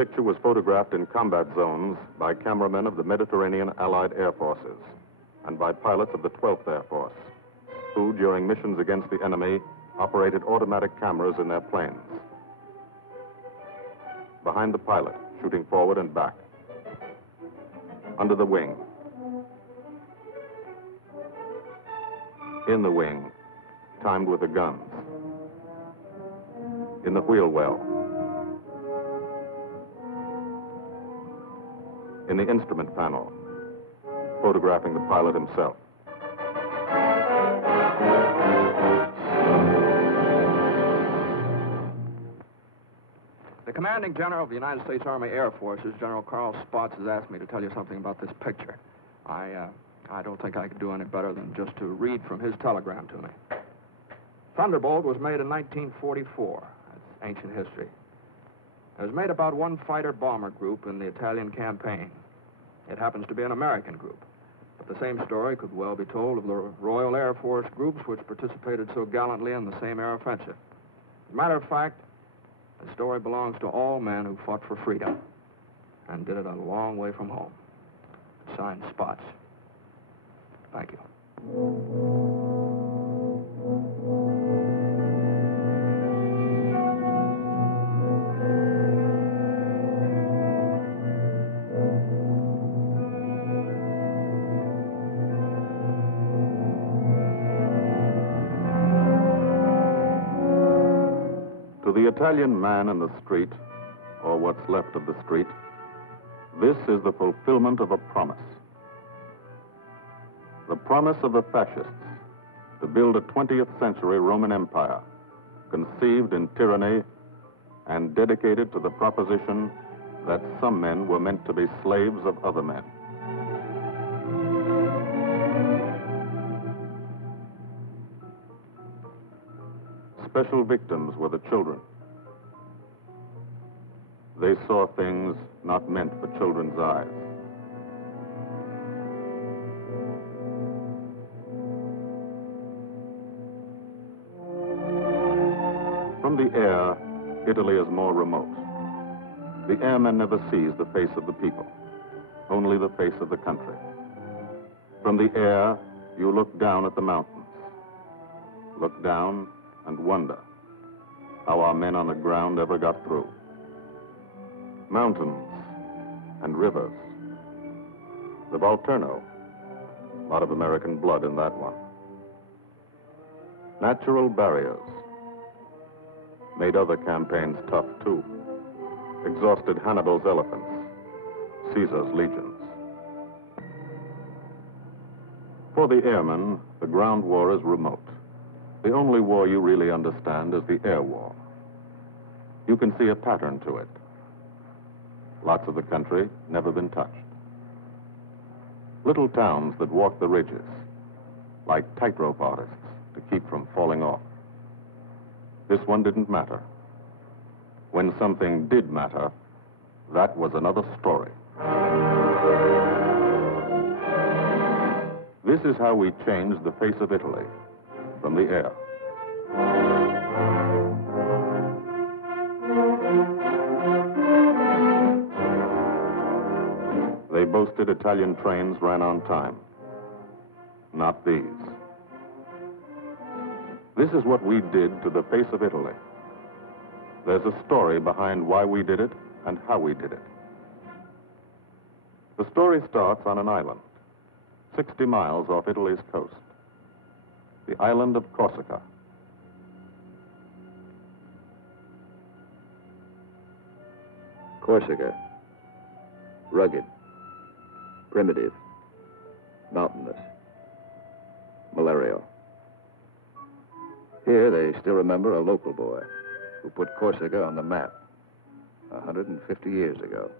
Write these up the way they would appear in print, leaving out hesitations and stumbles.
picture was photographed in combat zones by cameramen of the Mediterranean Allied Air Forces and by pilots of the 12th Air Force, who, during missions against the enemy, operated automatic cameras in their planes. Behind the pilot, shooting forward and back. Under the wing. In the wing, timed with the guns. In the wheel well. In the instrument panel, photographing the pilot himself. The commanding general of the United States Army Air Forces, General Carl Spaatz, has asked me to tell you something about this picture. I don't think I could do any better than just to read from his telegram to me. Thunderbolt was made in 1944. That's ancient history. It was made about one fighter-bomber group in the Italian campaign. It happens to be an American group. But the same story could well be told of the Royal Air Force groups which participated so gallantly in the same air offensive. As a matter of fact, the story belongs to all men who fought for freedom and did it a long way from home. Signed, Spaatz. Thank you. To the Italian man in the street, or what's left of the street, this is the fulfillment of a promise. The promise of the fascists to build a 20th century Roman Empire, conceived in tyranny and dedicated to the proposition that some men were meant to be slaves of other men. Special victims were the children. They saw things not meant for children's eyes. From the air, Italy is more remote. The airman never sees the face of the people, only the face of the country. From the air, you look down at the mountains. Look down and wonder how our men on the ground ever got through. Mountains and rivers. The Volturno, a lot of American blood in that one. Natural barriers made other campaigns tough too. Exhausted Hannibal's elephants, Caesar's legions. For the airmen, the ground war is remote. The only war you really understand is the air war. You can see a pattern to it. Lots of the country never been touched. Little towns that walk the ridges, like tightrope artists to keep from falling off. This one didn't matter. When something did matter, that was another story. This is how we changed the face of Italy, from the air. They boasted Italian trains ran on time. Not these. This is what we did to the face of Italy. There's a story behind why we did it and how we did it. The story starts on an island, 60 miles off Italy's coast. The island of Corsica. Corsica. Rugged. Primitive. Mountainous. Malarial. Here they still remember a local boy who put Corsica on the map 150 years ago.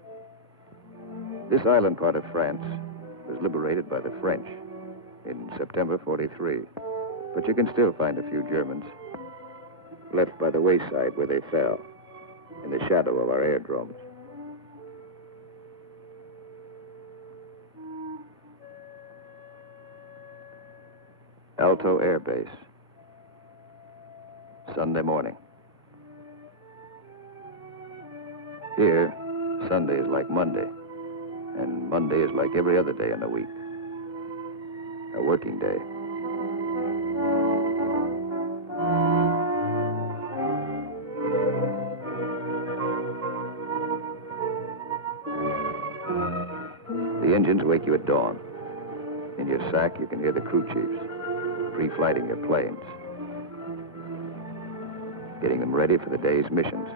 This island part of France was liberated by the French in September 43. But you can still find a few Germans left by the wayside where they fell, in the shadow of our airdromes. Alto Air Base. Sunday morning. Here, Sunday is like Monday, and Monday is like every other day in the week. A working day. The engines wake you at dawn. In your sack, you can hear the crew chiefs pre-flighting your planes, getting them ready for the day's missions.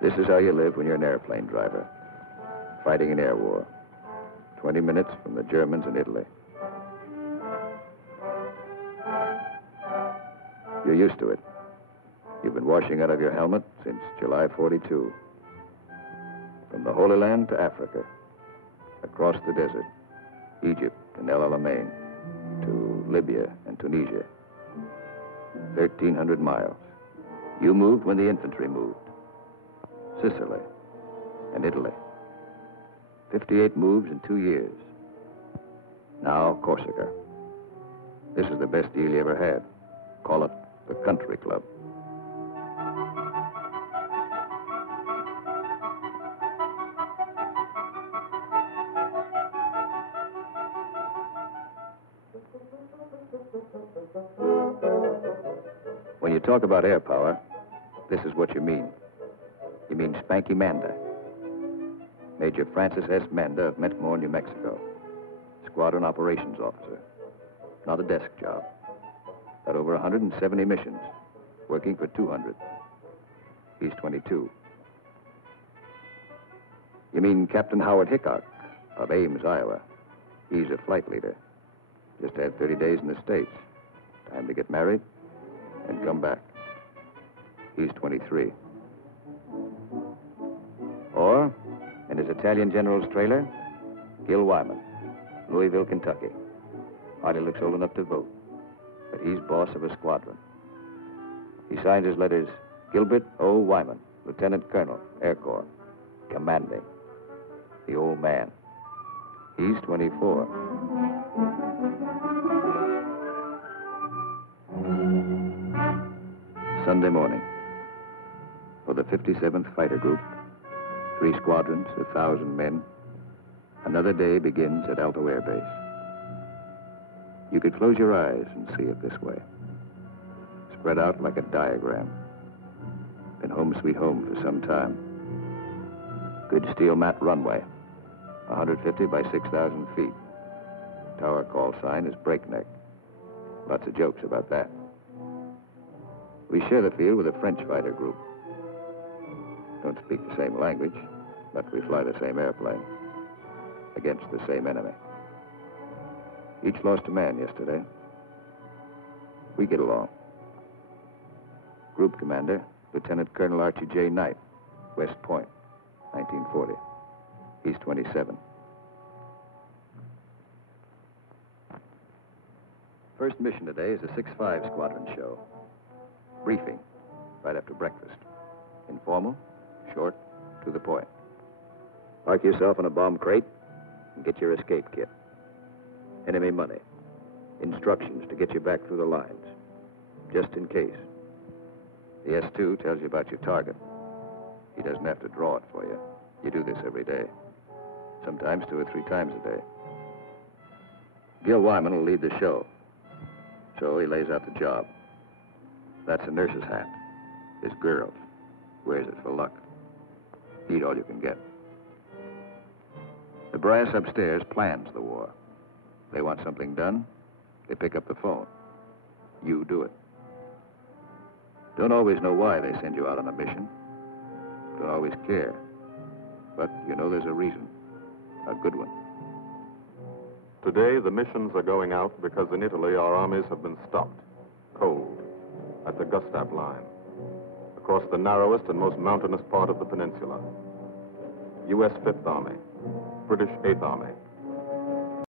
This is how you live when you're an airplane driver, fighting an air war, 20 minutes from the Germans in Italy. You're used to it. You've been washing out of your helmet since July 42. From the Holy Land to Africa, across the desert, Egypt and El Alamein, to Libya and Tunisia. 1,300 miles. You moved when the infantry moved. Sicily and Italy. 58 moves in 2 years. Now Corsica. This is the best deal you ever had. Call it the country club. When you talk about air power, this is what you mean. You mean Spanky Manda. Major Francis S. Manda of Metmore, New Mexico. Squadron operations officer. Not a desk job. Got over 170 missions, working for 200. He's 22. You mean Captain Howard Hickok of Ames, Iowa. He's a flight leader. Just had 30 days in the States. Time to get married and come back. He's 23. Or, in his Italian general's trailer, Gil Wyman, Louisville, Kentucky. Hardly looks old enough to vote, but he's boss of a squadron. He signs his letters, Gilbert O. Wyman, Lieutenant Colonel, Air Corps, commanding. The old man. He's 24. Sunday morning. For the 57th Fighter Group, 3 squadrons, 1,000 men, another day begins at Alto Air Base. You could close your eyes and see it this way. Spread out like a diagram. Been home sweet home for some time. Good steel mat runway, 150 by 6,000 feet. Tower call sign is breakneck. Lots of jokes about that. We share the field with a French fighter group. Don't speak the same language, but we fly the same airplane against the same enemy. Each lost a man yesterday. We get along. Group commander, Lieutenant Colonel Archie J. Knight, West Point, 1940. He's 27. First mission today is a 6-5 squadron show. Briefing, right after breakfast. Informal, short, to the point. Park yourself in a bomb crate and get your escape kit. Enemy money. Instructions to get you back through the lines, just in case. The S2 tells you about your target. He doesn't have to draw it for you. You do this every day. Sometimes 2 or 3 times a day. Gil Wyman will lead the show. So he lays out the job. That's a nurse's hat. This girl wears it for luck. Eat all you can get. The brass upstairs plans the war. They want something done, they pick up the phone. You do it. Don't always know why they send you out on a mission. Don't always care. But you know there's a reason. A good one. Today, the missions are going out because in Italy, our armies have been stopped, cold, at the Gustav line, across the narrowest and most mountainous part of the peninsula. U.S. 5th Army, British 8th Army,